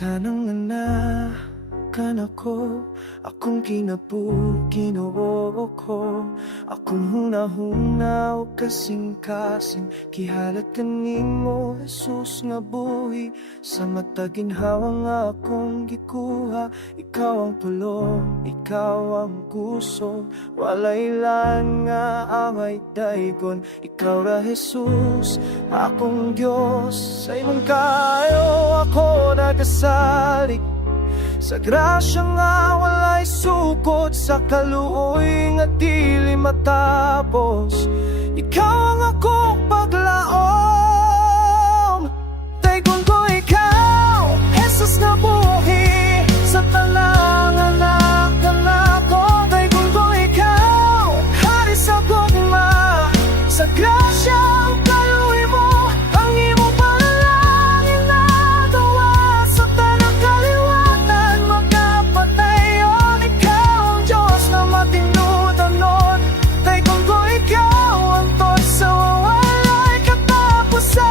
Tanang na kanako, akong kinabuginoo ko. Akong hunahuna o kasing-kasing kihalat kanimo, Jesus nga buhi. Sa mataginhawa nga akong gikuha, ikaw ang tulong, ikaw ang kusog. Walay lang nga amay daygon, ikaw ra Jesus, akong Diyos. Sa imong kayo ako nagasalig, sa grasya nga walay sukot, sa kaluoy nga dili matapos. Ikaw ang akong paglaom. Daygon ko ikaw, Jesus na buhi. Sa talang anak ko, daygon ko ikaw, hari sa gugma. Sa grasya ang kaluoy mo, ang imong panalangin na dawa. Sa tanang kaliwatan magkapatayon, ikaw ang Diyos na matinud-anod. Daygon ko ikaw, antod sa walay katapusan.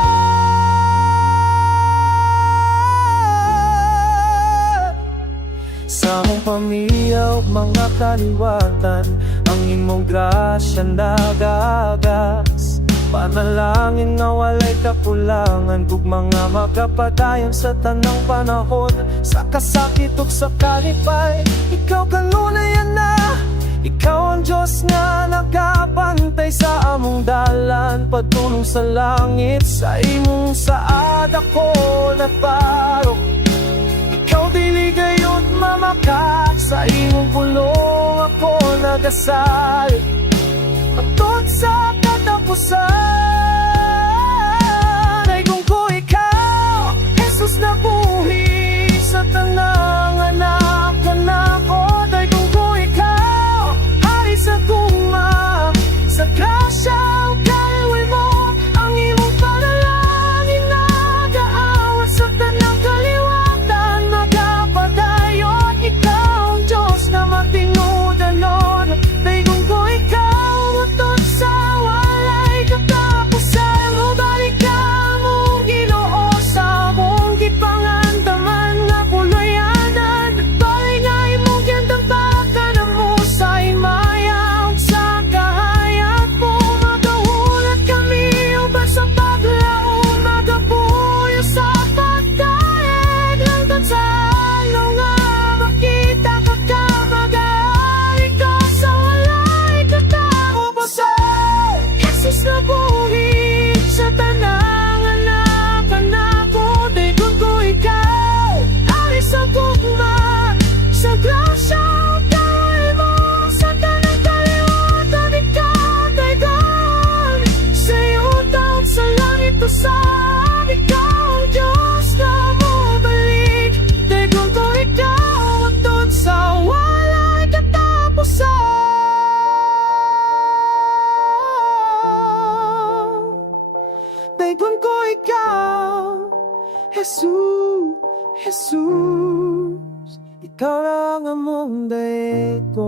Sa among pamilya ug mga kaliwatan, ang imong grasya nagagas. Panalangin nga walay kakulangan, ug mga magapadayon sa tanang panahon. Sa kasakit ug sa kalipay, ikaw kanunayan na. Ikaw ang Diyos nga nakapantay sa among dalan, padulong sa langit. Sa imong saad ako nagbarok, ikaw dili gayud mamakat. Sa imong pulong ako nagasalig, atod sa katapusan. Daygon ko ikaw, Jesus na buhi. Sa tanang anak ko, daygon ko ikaw, hari sa gugma. Sa grasya ang kaluoy mo, ang imong panalangin nagaawat. Sa tanang kaliwatan magapadayon, ikaw ang Diyos na matinud-anod. Daygon ko ikaw, utod sa walay katapusan. Mubalik ka mong Ginoo sa mong gipangandaman nga puloyanan. Balik nga imong gintambakan ang mo sa imaya ug sa kahayag mo. Magahulat kami ubad sa paglaom, magapuyo sa pagdaig. Langtod sa alaw nga makita ka ka, mag-aari ka sa walay katapusan. Jesus na buhi. Sa tanang anak ko, daygon ko ikaw, hari sa gugma. Sa grasya ang kaluoy mo, sa tanang kaliwatan ikaw daygon. Sa iyo taon sa langit usab, ikaw ang Diyos na mubalik. Daygon ko ikaw, atod sa walay katapusan. Daygon ko ikaw, Jesus, Jesus, ikaw lang ang among daygon.